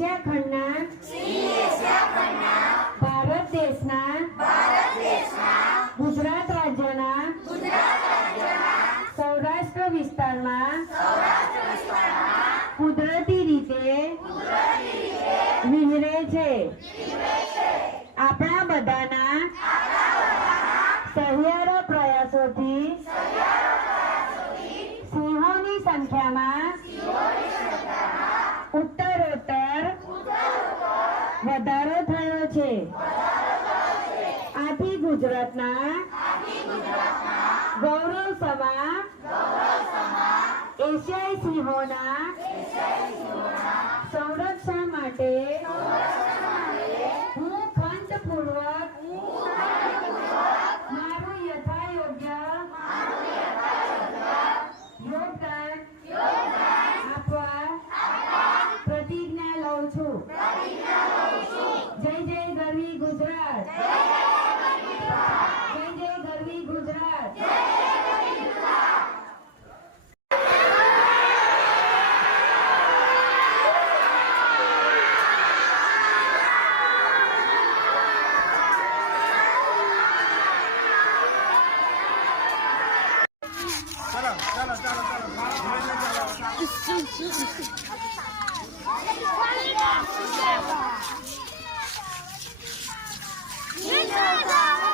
Asia ખંડના Bharat દેશના ગુજરાત રાજ્યના સૌરાષ્ટ્ર વિસ્તારમાં કુદરતી રીતે વિહરે છે। આપણા બધાના સહિયારા પ્રયાસોથી સિંહોની સંખ્યામાં ઉત્તરોત્તર વધારો થયો છે। આથી ગુજરાતના ગૌરવ સમા એશિયાઈ સિંહોના સંરક્ષણ માટે હું ખંતપૂર્વક મારું યથાયોગ્ય યોગદાન આપવા પ્રતિજ્ઞા લઉં છું। જય જય ગરવી ગુજરાત, જય જય ગરવી ગુજરાત। चलो